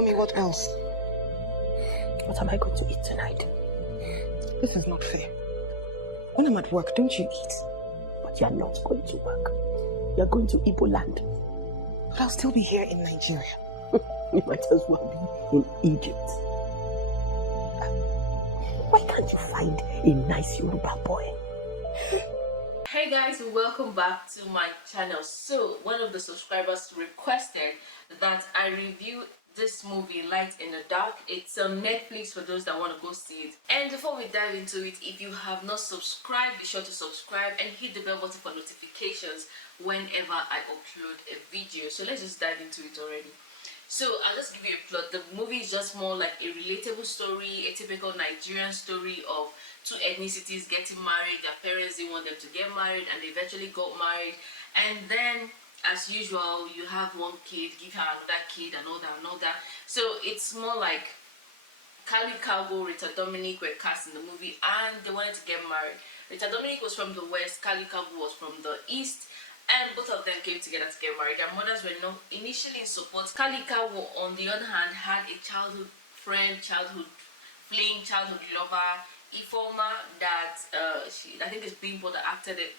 Mommy, what else? What am I going to eat tonight? This is not fair. When I'm at work, don't you eat? But you're not going to work. You're going to Igbo land. But I'll still be here in Nigeria. You might as well be in Egypt. Why can't you find a nice Yoruba boy? Hey guys, welcome back to my channel. So one of the subscribers requested that I review this movie, Light in the Dark. It's on Netflix for those that want to go see it. And before we dive into it, if you have not subscribed, be sure to subscribe and hit the bell button for notifications whenever I upload a video. So let's just dive into it already. So I'll just give you a plot. The movie is just more like a relatable story, a typical Nigerian story of two ethnicities getting married. Their parents didn't want them to get married and they eventually got married. And then, as usual, you have one kid, give her another kid and all that. So it's more like Kalu Ikeagwu, Rita Dominic were cast in the movie and they wanted to get married. Rita Dominic was from the west, Kalu Ikeagwu was from the east. And both of them came together to get married. Their mothers were not initially in support. Kalu Ikeagwu, on the other hand, had a childhood friend, childhood fling, childhood lover, Ifoma, that I think it's Bimbo that acted it.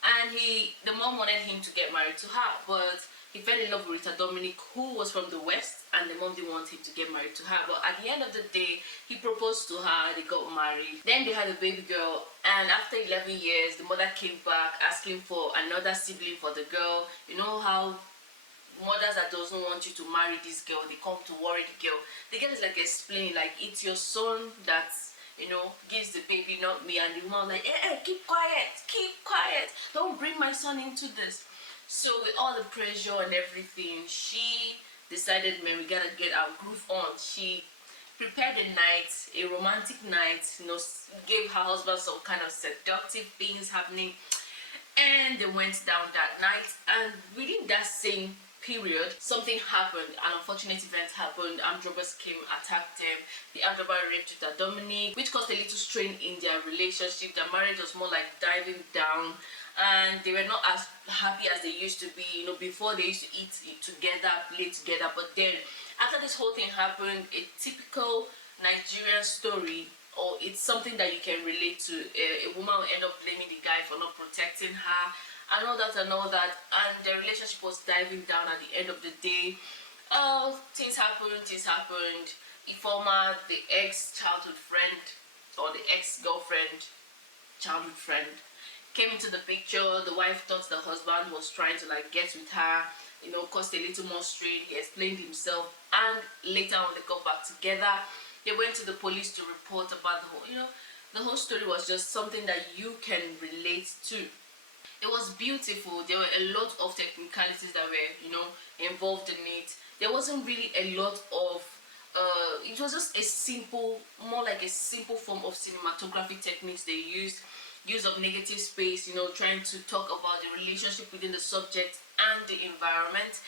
And the mom wanted him to get married to her, but he fell in love with Rita Dominic, who was from the west, and the mom didn't want him to get married to her. But at the end of the day, he proposed to her, they got married. Then they had a baby girl, and after 11 years, the mother came back asking for another sibling for the girl. You know how mothers that doesn't want you to marry this girl, they come to worry the girl. The girl is like explaining, like, it's your son that's, you know, gives the baby, not me. And the mom like, hey, keep quiet, don't bring my son into this. So with all the pressure and everything, she decided, man, we gotta get our groove on. She prepared a night, a romantic night, you know, gave her husband some kind of seductive things happening, and they went down that night. And within that same period, something happened. An unfortunate event happened. Armed robbers came, attacked them. The armed robber raped Rita Dominic, which caused a little strain in their relationship. Their marriage was more like diving down, and they were not as happy as they used to be. You know, before they used to eat together, play together. But then, after this whole thing happened, a typical Nigerian story, or it's something that you can relate to. A woman will end up blaming the guy for not protecting her, and all that, and the relationship was diving down at the end of the day. Things happened. Ifoma, the ex-childhood friend, or the ex-girlfriend, childhood friend, came into the picture. The wife thought the husband was trying to like get with her, you know, caused a little more strain. He explained himself, and later on they got back together. They went to the police to report about the whole, you know, the whole story was just something that you can relate to. It was beautiful. There were a lot of technicalities that were, you know, involved in it. There wasn't really a lot of it was just a simple, more like a simple form of cinematography techniques they used. Use of negative space, you know, trying to talk about the relationship within the subject and the environment.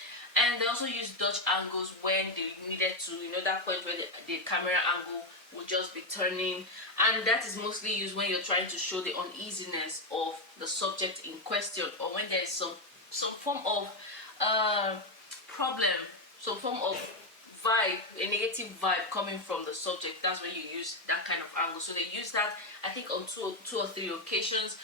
And they also used Dutch angles when they needed to, you know, that point where the camera angle would just be turning, and that is mostly used when you're trying to show the uneasiness of the subject in question, or when there is some form of problem, some form of vibe, a negative vibe coming from the subject. That's when you use that kind of angle. So they used that, I think, on two or three occasions.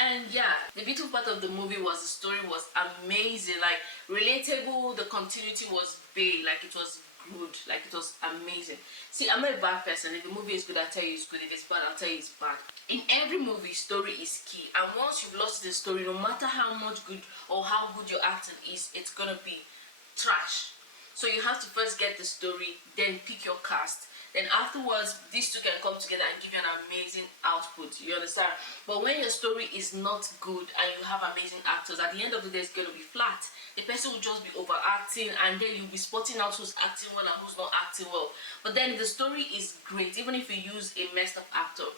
And yeah, the beautiful part of the movie was the story was amazing, like relatable. The continuity was big, like it was good, like it was amazing. See, I'm not a bad person. If the movie is good, I'll tell you it's good. If it's bad, I'll tell you it's bad. In every movie, story is key, and once you've lost the story, no matter how much good or how good your acting is, it's gonna be trash. So you have to first get the story, then pick your cast. Then afterwards, these two can come together and give you an amazing output. You understand? But when your story is not good and you have amazing actors, at the end of the day, it's going to be flat. The person will just be overacting, and then you'll be spotting out who's acting well and who's not acting well. But then if the story is great, even if you use a messed up actor,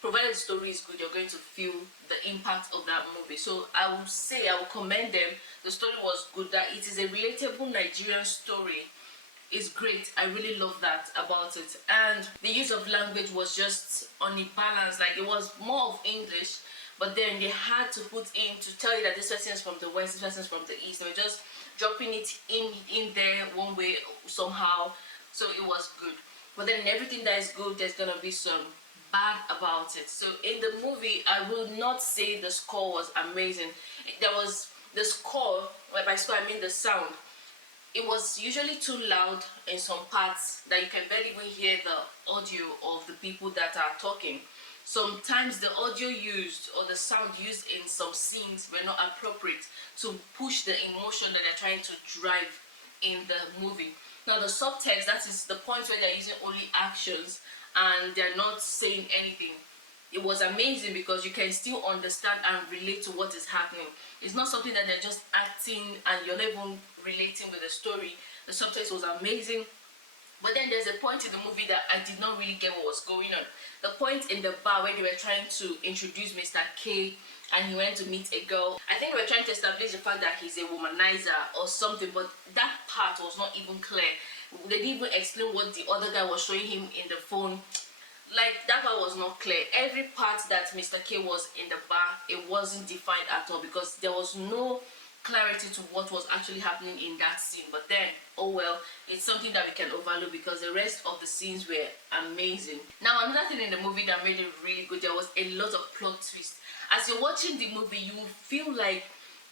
provided the story is good, you're going to feel the impact of that movie. So I would say, I would commend them. The story was good, that it is a relatable Nigerian story. Is great. I really love that about it. And the use of language was just on a balance, like it was more of English, but then they had to put in to tell you that this person is from the west, this person is from the east. They were just dropping it in there one way somehow. So it was good. But then in everything that is good, there's gonna be some bad about it. So in the movie, I will not say the score was amazing. There was the score, by score I mean the sound. It was usually too loud in some parts that you can barely even hear the audio of the people that are talking. Sometimes the audio used or the sound used in some scenes were not appropriate to push the emotion that they're trying to drive in the movie. Now the subtext, that is the point where they're using only actions and they're not saying anything. It was amazing because you can still understand and relate to what is happening. It's not something that they're just acting and you're not even relating with the story. The subtext was amazing. But then there's a point in the movie that I did not really get what was going on. The point in the bar where they were trying to introduce Mr. K and he went to meet a girl. I think they were trying to establish the fact that he's a womanizer or something, but that part was not even clear. They didn't even explain what the other guy was showing him in the phone. Like, that part was not clear. Every part that Mr. K was in the bar, it wasn't defined at all because there was no clarity to what was actually happening in that scene. But then, oh well, it's something that we can overlook because the rest of the scenes were amazing. Now another thing in the movie that made it really good, there was a lot of plot twists. As you're watching the movie, you feel like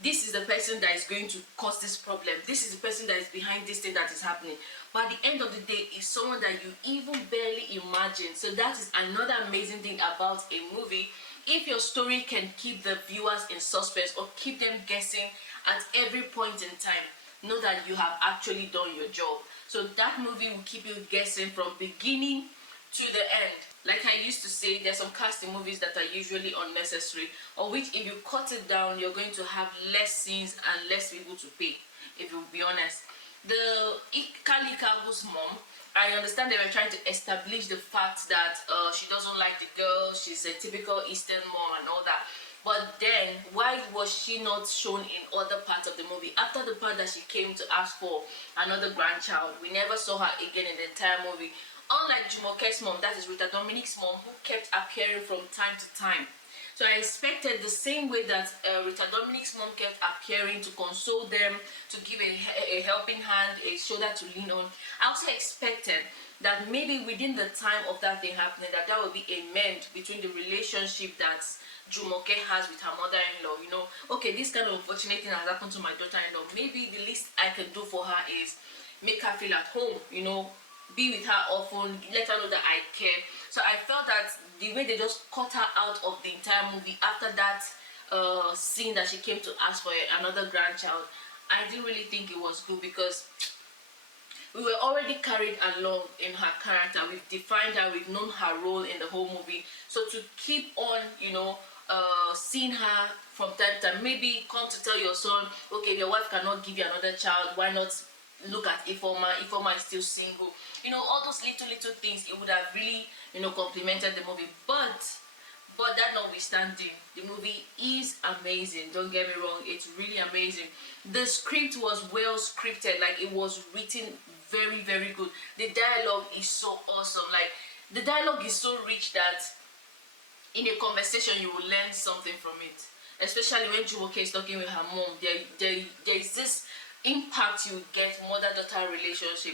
this is the person that is going to cause this problem, this is the person that is behind this thing that is happening, but at the end of the day it's someone that you even barely imagine. So that is another amazing thing about a movie. If your story can keep the viewers in suspense or keep them guessing at every point in time, know that you have actually done your job. So that movie will keep you guessing from beginning to the end. Like I used to say, there's some casting movies that are usually unnecessary, or which if you cut it down, you're going to have less scenes and less people to pay, if you'll be honest. The Kalu Ikeagwu's mom, I understand they were trying to establish the fact that she doesn't like the girl, she's a typical Eastern mom and all that. But then, why was she not shown in other parts of the movie? After the part that she came to ask for another grandchild, we never saw her again in the entire movie. Unlike Jumoke's mom, that is Rita Dominic's mom, who kept appearing from time to time. So I expected the same way that Rita Dominic's mom kept appearing to console them, to give a helping hand, a shoulder to lean on. I also expected that maybe within the time of that thing happening, that there will be a mend between the relationship that Jumoke has with her mother-in-law. You know, okay, this kind of unfortunate thing has happened to my daughter-in-law. Maybe the least I can do for her is make her feel at home, you know, be with her often, let her know that I care. So I felt that the way they just cut her out of the entire movie after that scene that she came to ask for another grandchild, I didn't really think it was good because we were already carried along in her character. We've defined her, we've known her role in the whole movie. So to keep on, you know, seeing her from time to time, maybe come to tell your son, okay, your wife cannot give you another child, why not look at Ifoma is still single, you know, all those little things. It would have really, you know, complemented the movie. But that notwithstanding, the movie is amazing. Don't get me wrong, it's really amazing. The script was well scripted, like it was written very, very good. The dialogue is so awesome. Like, the dialogue is so rich that in a conversation you will learn something from it. Especially when Jumoke is talking with her mom, there is this impact you get mother-daughter relationship.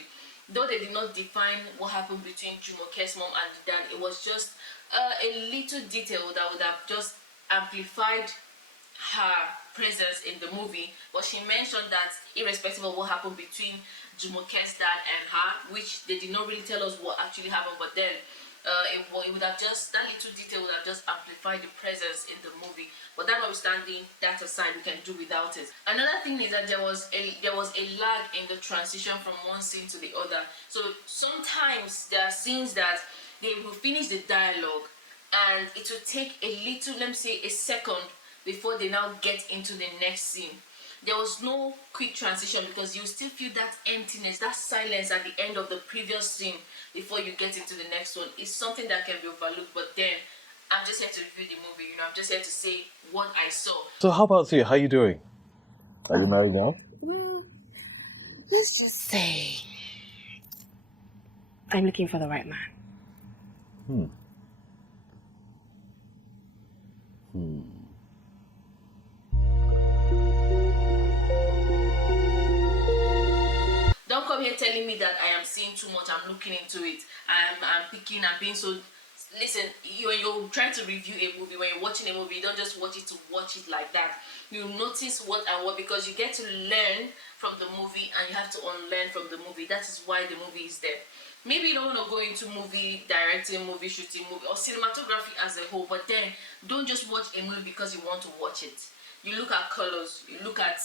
Though they did not define what happened between Jumoke's mom and the dad, it was just a little detail that would have just amplified her presence in the movie. But she mentioned that irrespective of what happened between Jumoke's dad and her, which they did not really tell us what actually happened, but then it would have just, that little detail would have just amplified the presence in the movie. But that notwithstanding, that aside, we can do without it. Another thing is that there was a lag in the transition from one scene to the other. So sometimes there are scenes that they will finish the dialogue and it will take a little, let me say, a second before they now get into the next scene. There was no quick transition because you still feel that emptiness, that silence at the end of the previous scene before you get into the next one. It's something that can be overlooked, but then I'm just here to review the movie, you know, I'm just here to say what I saw. So how about you? How are you doing? Are you married now? Well, let's just say I'm looking for the right man. Don't come here telling me that I am seeing too much, I'm looking into it, I'm picking, I'm being so. Listen, when you're trying to review a movie, when you're watching a movie, you don't just watch it to watch it like that. You notice what and what, because you get to learn from the movie and you have to unlearn from the movie. That is why the movie is there. Maybe you don't want to go into movie directing, movie shooting, movie or cinematography as a whole, but then don't just watch a movie because you want to watch it. You look at colors, you look at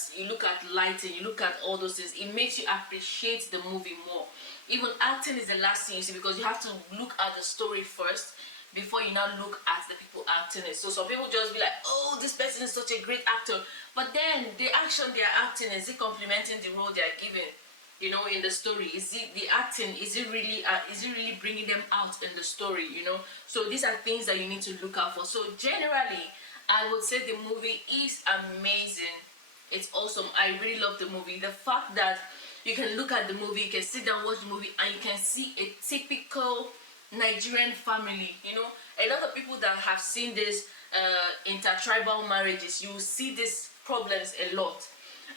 lighting, you look at all those things. It makes you appreciate the movie more. Even acting is the last thing you see, because you have to look at the story first before you now look at the people acting it. So some people just be like, oh, this person is such a great actor, but then the action they are acting, is it complementing the role they are given, you know, in the story? Is it the acting, is it really bringing them out in the story, you know? So these are things that you need to look out for. So generally, I would say the movie is amazing. It's awesome. I really love the movie. The fact that you can look at the movie, you can sit down, watch the movie, and you can see a typical Nigerian family. You know, a lot of people that have seen this intertribal marriages, you will see these problems a lot.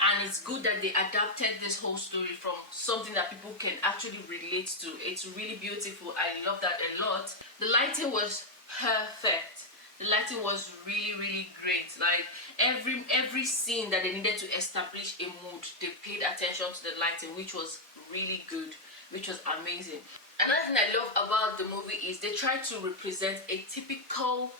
And it's good that they adapted this whole story from something that people can actually relate to. It's really beautiful. I love that a lot. The lighting was perfect. The lighting was really great. Like every scene that they needed to establish a mood, they paid attention to the lighting, which was really good, which was amazing. Another thing I love about the movie is they try to represent a typical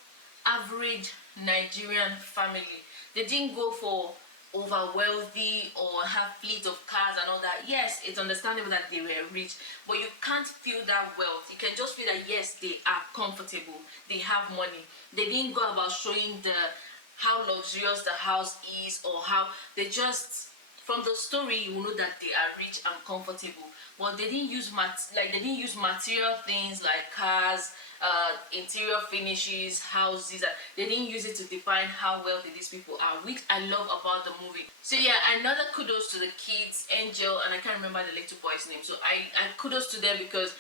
average Nigerian family. They didn't go for over wealthy or have fleet of cars and all that. Yes, it's understandable that they were rich, but you can't feel that wealth. You can just feel that yes, they are comfortable, they have money. They didn't go about showing how luxurious the house is, or how they just, from the story you will know that they are rich and comfortable. But they didn't use material things like cars, interior finishes, houses. They didn't use it to define how wealthy these people are, which I love about the movie. So yeah, another kudos to the kids, Angel, and I can't remember the little boy's name. So I kudos to them because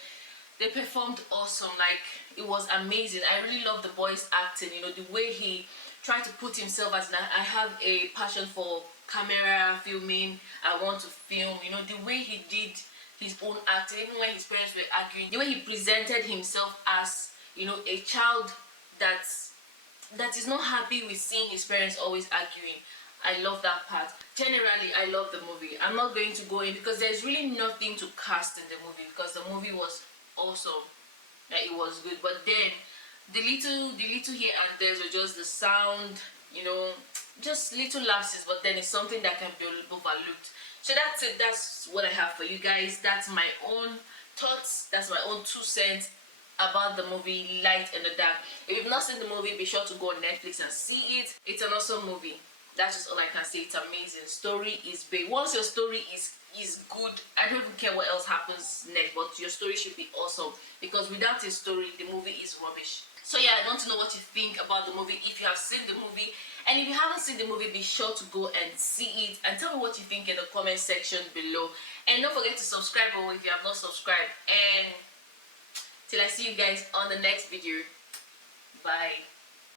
they performed awesome. Like, it was amazing. I really love the boy's acting. You know, the way he tried to put himself as, I have a passion for camera, filming, I want to film. You know, the way he did his own acting, even when his parents were arguing, the way he presented himself as, you know, a child that is not happy with seeing his parents always arguing. I love that part. Generally, I love the movie. I'm not going to go in because there's really nothing to cast in the movie, because the movie was awesome. It was good, but then the little here and there were just the sound, you know, just little lapses, but then it's something that can be overlooked. So that's it. That's what I have for you guys. That's my own thoughts. That's my own 2 cents about the movie Light in the Dark. If you've not seen the movie, be sure to go on Netflix and see it. It's an awesome movie. That's just all I can say. It's amazing. Story is big. Once your story is good, I don't even care what else happens next, but your story should be awesome, because without a story, the movie is rubbish. So yeah, I want to know what you think about the movie, if you have seen the movie. And if you haven't seen the movie, be sure to go and see it and tell me what you think in the comment section below. And don't forget to subscribe if you have not subscribed. And till I see you guys on the next video. Bye.